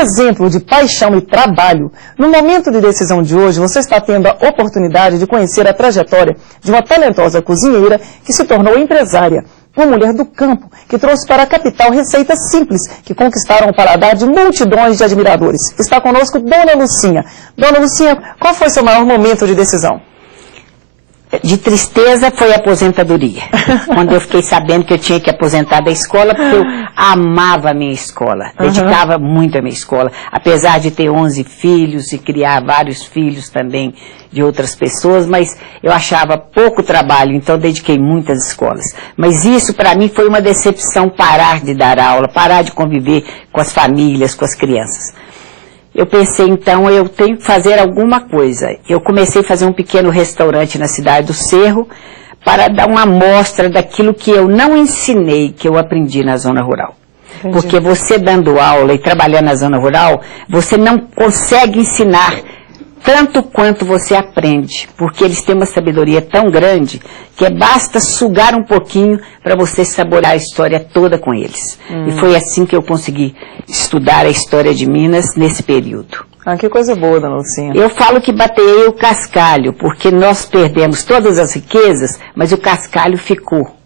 exemplo de paixão e trabalho, no momento de decisão de hoje, você está tendo a oportunidade de conhecer a trajetória de uma talentosa cozinheira que se tornou empresária. Uma mulher do campo, que trouxe para a capital receitas simples, que conquistaram o paladar de multidões de admiradores. Está conosco Dona Lucinha. Dona Lucinha, qual foi seu maior momento de decisão? De tristeza foi a aposentadoria. Quando eu fiquei sabendo que eu tinha que aposentar da escola, porque eu amava a minha escola, dedicava muito à minha escola. Apesar de ter 11 filhos e criar vários filhos também de outras pessoas, mas eu achava pouco trabalho, então dediquei muitas escolas. Mas isso para mim foi uma decepção, parar de dar aula, parar de conviver com as famílias, com as crianças. Eu pensei, então, eu tenho que fazer alguma coisa. Eu comecei a fazer um pequeno restaurante na cidade do Cerro para dar uma amostra daquilo que eu não ensinei, que eu aprendi na zona rural. Entendi. Porque você dando aula e trabalhando na zona rural, você não consegue ensinar tanto quanto você aprende, porque eles têm uma sabedoria tão grande que basta sugar um pouquinho para você saborear a história toda com eles. E foi assim que eu consegui estudar a história de Minas nesse período. Ah, que coisa boa, Dona Lucinha. Eu falo que bateei o cascalho, porque nós perdemos todas as riquezas, mas o cascalho ficou.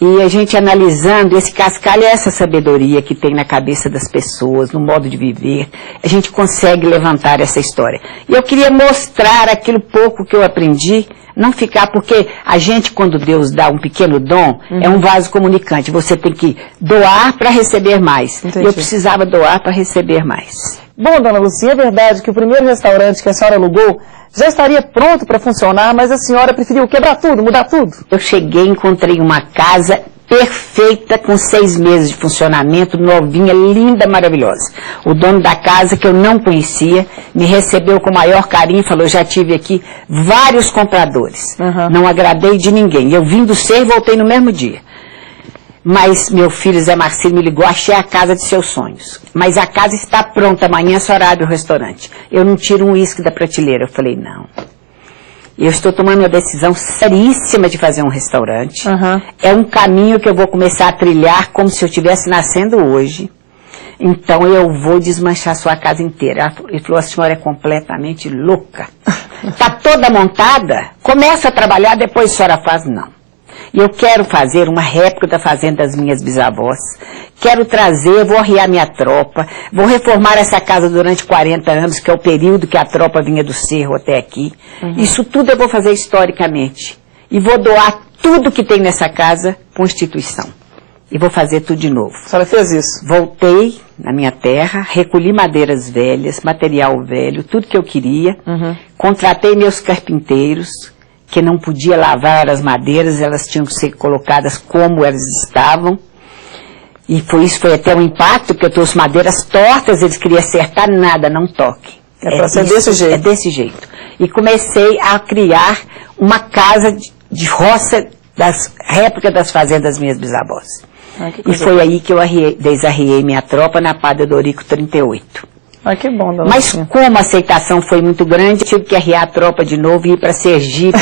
E a gente analisando, esse cascalho é essa sabedoria que tem na cabeça das pessoas, no modo de viver, a gente consegue levantar essa história. E eu queria mostrar aquilo pouco que eu aprendi, não ficar, porque a gente, quando Deus dá um pequeno dom, é um vaso comunicante, você tem que doar para receber mais. Entendi. Eu precisava doar para receber mais. Bom, Dona Lucinha, é verdade que o primeiro restaurante que a senhora alugou já estaria pronto para funcionar, mas a senhora preferiu quebrar tudo, mudar tudo? Eu cheguei e encontrei uma casa perfeita, com 6 meses de funcionamento, novinha, linda, maravilhosa. O dono da casa, que eu não conhecia, me recebeu com o maior carinho e falou, já tive aqui vários compradores, não agradei de ninguém. Eu vim do Cerro e voltei no mesmo dia. Mas meu filho Zé Marcelo me ligou, achei a casa de seus sonhos. Mas a casa está pronta, amanhã é horário do restaurante. Eu não tiro um uísque da prateleira. Eu falei, não. Eu estou tomando uma decisão seríssima de fazer um restaurante. É um caminho que eu vou começar a trilhar como se eu estivesse nascendo hoje. Então eu vou desmanchar a sua casa inteira. Ele falou, a senhora é completamente louca. Está toda montada? Começa a trabalhar, depois a senhora faz, não. E eu quero fazer uma réplica da fazenda das minhas bisavós. Quero trazer, vou arriar minha tropa, vou reformar essa casa durante 40 anos, que é o período que a tropa vinha do Cerro até aqui. Isso tudo eu vou fazer historicamente. E vou doar tudo que tem nessa casa para uma instituição. E vou fazer tudo de novo. A senhora fez isso? Voltei na minha terra, recolhi madeiras velhas, material velho, tudo que eu queria. Contratei meus carpinteiros, que não podia lavar as madeiras, elas tinham que ser colocadas como elas estavam. E isso foi até um impacto, porque eu trouxe madeiras tortas, eles queriam acertar, nada, não toque. É para ser desse jeito? É desse jeito. E comecei a criar uma casa de roça, das réplicas das fazendas das minhas bisavós. E foi aí que eu desarriei minha tropa na Padre Dorico 38. Ah, que bom, Dona Mas Lucinha. como a aceitação foi muito grande, tive que arriar a tropa de novo e ir para Sergipe,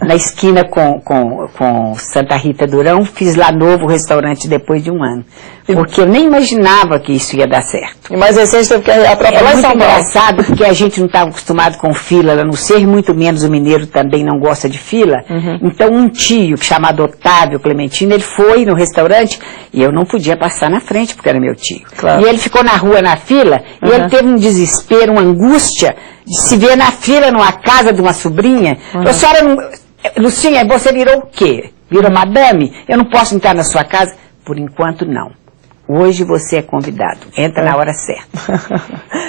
na esquina com Santa Rita Durão. Fiz lá novo restaurante depois de um ano. Porque eu nem imaginava que isso ia dar certo. E mais recente teve que arriar a tropa lá em São Paulo. É muito engraçado, porque a gente não estava acostumado com fila lá no Cerro, muito menos o mineiro também não gosta de fila. Então um tio, chamado Otávio Clementino, ele foi no restaurante e eu não podia passar na frente, porque era meu tio. Claro. E ele ficou na rua, na fila, e ele teve um desespero, uma angústia de se ver na fila numa casa de uma sobrinha. A senhora não... Lucinha, você virou o quê? Virou madame? Eu não posso entrar na sua casa? Por enquanto, não. Hoje você é convidado. Entra na hora certa.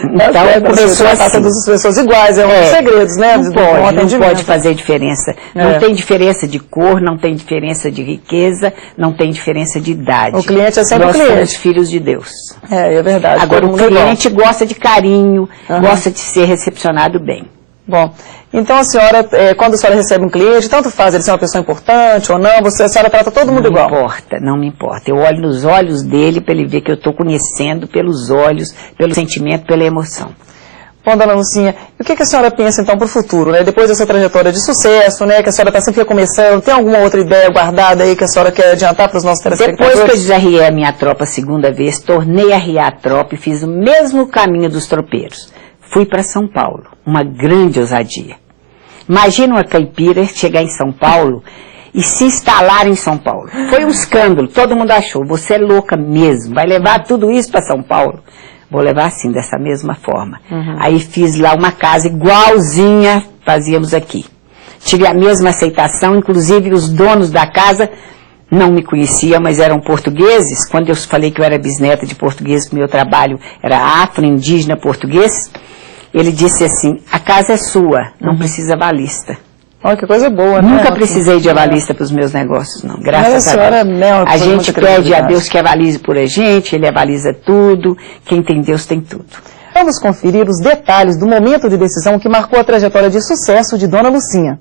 Então, começou assim. Todas as pessoas iguais, é um dos segredos, né? Não pode fazer diferença. Não tem diferença de cor, não tem diferença de riqueza, não tem diferença de idade. O cliente é sempre o cliente. Nós somos filhos de Deus. É verdade. Agora, o cliente gosta de carinho, gosta de ser recepcionado bem. Bom, então a senhora, quando a senhora recebe um cliente, tanto faz ele ser uma pessoa importante ou não, a senhora trata todo mundo igual? Não me importa. Eu olho nos olhos dele para ele ver que eu estou conhecendo pelos olhos, pelo sentimento, pela emoção. Bom, dona Lucinha, e o que a senhora pensa então para o futuro, né? Depois dessa trajetória de sucesso, né? Que a senhora está sempre recomeçando, tem alguma outra ideia guardada aí que a senhora quer adiantar para os nossos telespectadores? Depois que eu desarriei a minha tropa a segunda vez, tornei a arriar a tropa e fiz o mesmo caminho dos tropeiros. Fui para São Paulo, uma grande ousadia. Imagina uma caipira chegar em São Paulo e se instalar em São Paulo. Foi um escândalo, todo mundo achou, você é louca mesmo, vai levar tudo isso para São Paulo? Vou levar assim, dessa mesma forma. Aí fiz lá uma casa igualzinha fazíamos aqui. Tive a mesma aceitação, inclusive os donos da casa não me conheciam, mas eram portugueses. Quando eu falei que eu era bisneta de portugueses, que meu trabalho era afro-indígena português, ele disse assim, a casa é sua, não precisa avalista. Olha que coisa boa, né? Nunca precisei de avalista para os meus negócios, não. Graças a senhora, Deus. A gente pede a Deus que avalize por a gente, Ele avaliza tudo. Quem tem Deus tem tudo. Vamos conferir os detalhes do momento de decisão que marcou a trajetória de sucesso de Dona Lucinha.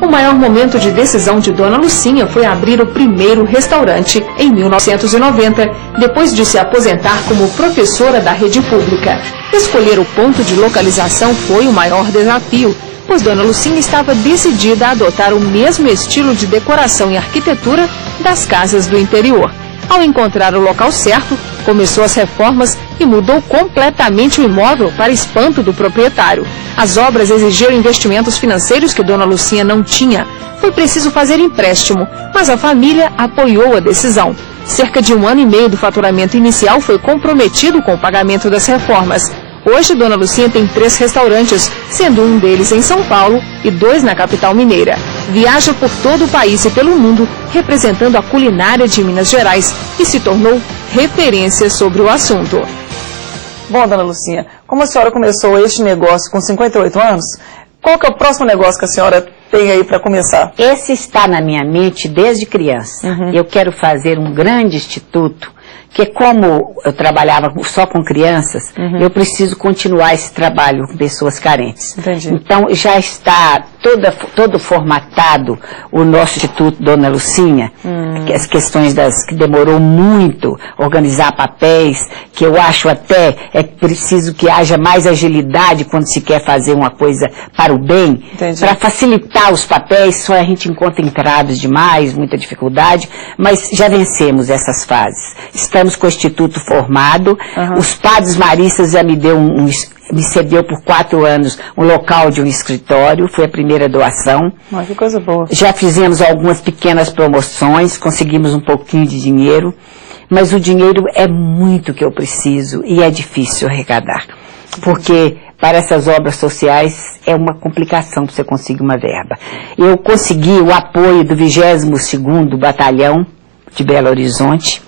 O maior momento de decisão de Dona Lucinha foi abrir o primeiro restaurante em 1990, depois de se aposentar como professora da rede pública. Escolher o ponto de localização foi o maior desafio, pois Dona Lucinha estava decidida a adotar o mesmo estilo de decoração e arquitetura das casas do interior. Ao encontrar o local certo, começou as reformas e mudou completamente o imóvel para espanto do proprietário. As obras exigiram investimentos financeiros que Dona Lucinha não tinha. Foi preciso fazer empréstimo, mas a família apoiou a decisão. Cerca de 1 ano e meio do faturamento inicial foi comprometido com o pagamento das reformas. Hoje, Dona Lucinha tem 3 restaurantes, sendo um deles em São Paulo e 2 na capital mineira. Viaja por todo o país e pelo mundo, representando a culinária de Minas Gerais e se tornou referência sobre o assunto. Bom, Dona Lucinha, como a senhora começou este negócio com 58 anos, qual que é o próximo negócio que a senhora tem aí para começar? Esse está na minha mente desde criança. Eu quero fazer um grande instituto, que como eu trabalhava só com crianças, eu preciso continuar esse trabalho com pessoas carentes. Entendi. Então já está todo formatado o nosso Instituto Dona Lucinha, que as questões que demorou muito, organizar papéis, que eu acho até é preciso que haja mais agilidade quando se quer fazer uma coisa para o bem, para facilitar os papéis, só a gente encontra entraves demais, muita dificuldade, mas já vencemos essas fases. Estamos com o Instituto formado, os padres maristas já me deu me cedeu por 4 anos um local de um escritório, foi a primeira doação. Que coisa boa. Já fizemos algumas pequenas promoções, conseguimos um pouquinho de dinheiro, mas o dinheiro é muito que eu preciso e é difícil arrecadar, porque para essas obras sociais é uma complicação para você conseguir uma verba. Eu consegui o apoio do 22º Batalhão de Belo Horizonte,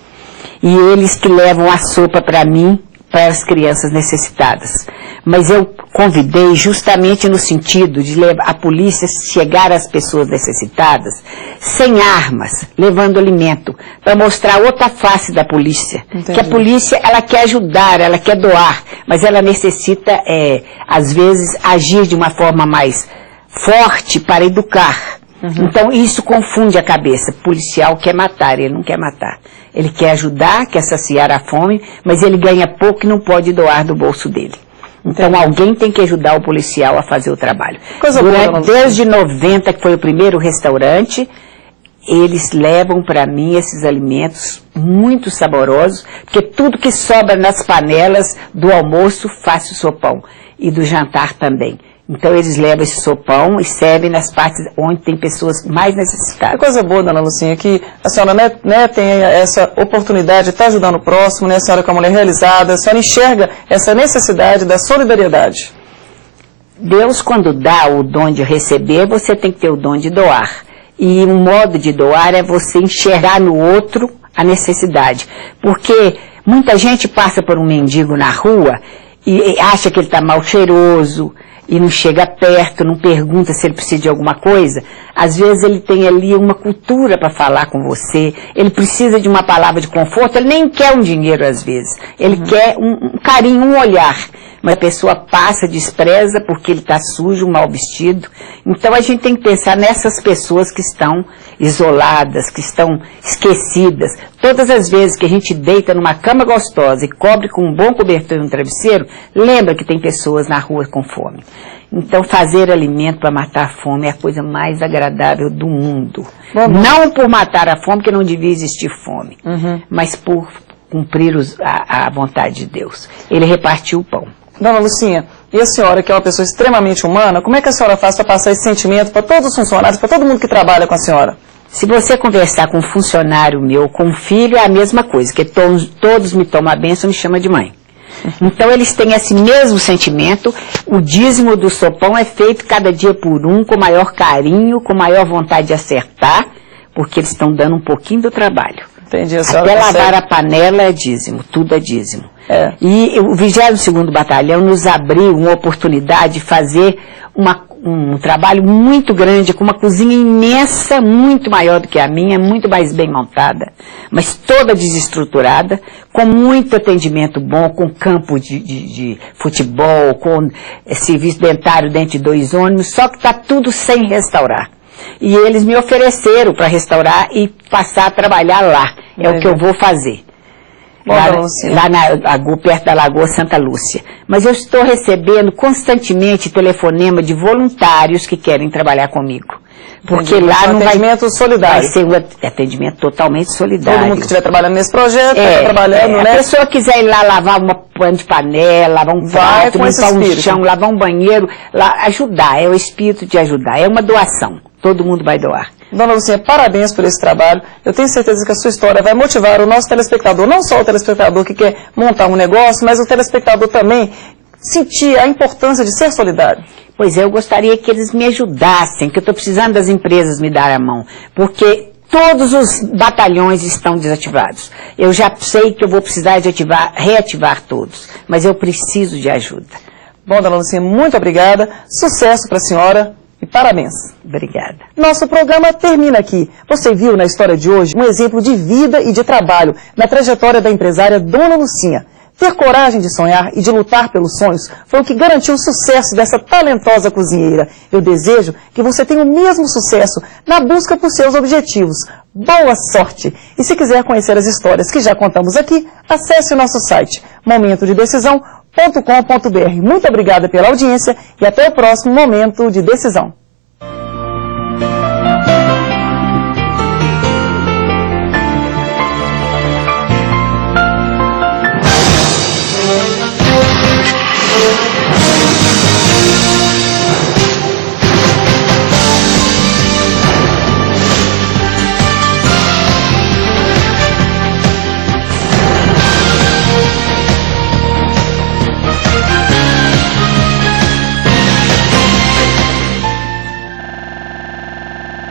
e eles que levam a sopa para mim, para as crianças necessitadas. Mas eu convidei justamente no sentido de levar a polícia chegar às pessoas necessitadas sem armas, levando alimento, para mostrar outra face da polícia. Entendi. Que a polícia, ela quer ajudar, ela quer doar, mas ela necessita, às vezes, agir de uma forma mais forte para educar. Então isso confunde a cabeça. O policial quer matar, ele não quer matar. Ele quer ajudar, quer saciar a fome, mas ele ganha pouco e não pode doar do bolso dele. Então alguém tem que ajudar o policial a fazer o trabalho. Desde 90, que foi o primeiro restaurante, eles levam para mim esses alimentos muito saborosos, porque tudo que sobra nas panelas do almoço faço sopão e do jantar também. Então eles levam esse sopão e servem nas partes onde tem pessoas mais necessitadas. Que coisa boa, Dona Lucinha, que a senhora tem essa oportunidade de estar ajudando o próximo, né? A senhora que é uma mulher realizada, a senhora enxerga essa necessidade da solidariedade. Deus, quando dá o dom de receber, você tem que ter o dom de doar. E um modo de doar é você enxergar no outro a necessidade. Porque muita gente passa por um mendigo na rua e acha que ele está mal cheiroso, e não chega perto, não pergunta se ele precisa de alguma coisa. Às vezes ele tem ali uma cultura para falar com você, ele precisa de uma palavra de conforto, ele nem quer um dinheiro às vezes, ele quer um carinho, um olhar. Uma pessoa passa, despreza porque ele está sujo, mal vestido. Então a gente tem que pensar nessas pessoas que estão isoladas, que estão esquecidas. Todas as vezes que a gente deita numa cama gostosa e cobre com um bom cobertor e um travesseiro, lembra que tem pessoas na rua com fome. Então fazer alimento para matar a fome é a coisa mais agradável do mundo. Não por matar a fome, porque não devia existir fome, mas por cumprir a vontade de Deus. Ele repartiu o pão. Dona Lucinha, e a senhora, que é uma pessoa extremamente humana, como é que a senhora faz para passar esse sentimento para todos os funcionários, para todo mundo que trabalha com a senhora? Se você conversar com um funcionário meu, com um filho, é a mesma coisa, que todos me tomam a bênção e me chamam de mãe. Então eles têm esse mesmo sentimento. O dízimo do sopão é feito cada dia por um, com maior carinho, com maior vontade de acertar, porque eles estão dando um pouquinho do trabalho. Entendi, a senhora até consegue... lavar a panela é dízimo, tudo é dízimo. É. E o 22º Batalhão nos abriu uma oportunidade de fazer um trabalho muito grande, com uma cozinha imensa, muito maior do que a minha, muito mais bem montada, mas toda desestruturada, com muito atendimento bom, com campo de futebol, com serviço dentário dentro de 2 ônibus, só que está tudo sem restaurar. E eles me ofereceram para restaurar e passar a trabalhar lá. É o que eu vou fazer. Lá perto da Lagoa Santa Lúcia. Mas eu estou recebendo constantemente telefonema de voluntários que querem trabalhar comigo. Porque lá não vai... atendimento solidário. Vai ser um atendimento totalmente solidário. Todo mundo que estiver trabalhando nesse projeto, está trabalhando, né? A pessoa quiser ir lá lavar uma pano de panela, lavar um prato, limpar um chão, lavar um banheiro, ajudar, é o espírito de ajudar, é uma doação. Todo mundo vai doar. Dona Lucinha, parabéns por esse trabalho. Eu tenho certeza que a sua história vai motivar o nosso telespectador, não só o telespectador que quer montar um negócio, mas o telespectador também sentir a importância de ser solidário. Pois é, eu gostaria que eles me ajudassem, que eu estou precisando das empresas me dar a mão, porque todos os batalhões estão desativados. Eu já sei que eu vou precisar de reativar todos, mas eu preciso de ajuda. Bom, Dona Lucinha, muito obrigada, sucesso para a senhora. E parabéns. Obrigada. Nosso programa termina aqui. Você viu na história de hoje um exemplo de vida e de trabalho na trajetória da empresária Dona Lucinha. Ter coragem de sonhar e de lutar pelos sonhos foi o que garantiu o sucesso dessa talentosa cozinheira. Eu desejo que você tenha o mesmo sucesso na busca por seus objetivos. Boa sorte! E se quiser conhecer as histórias que já contamos aqui, acesse o nosso site momentodedecisão.com.br. Muito obrigada pela audiência e até o próximo Momento de Decisão.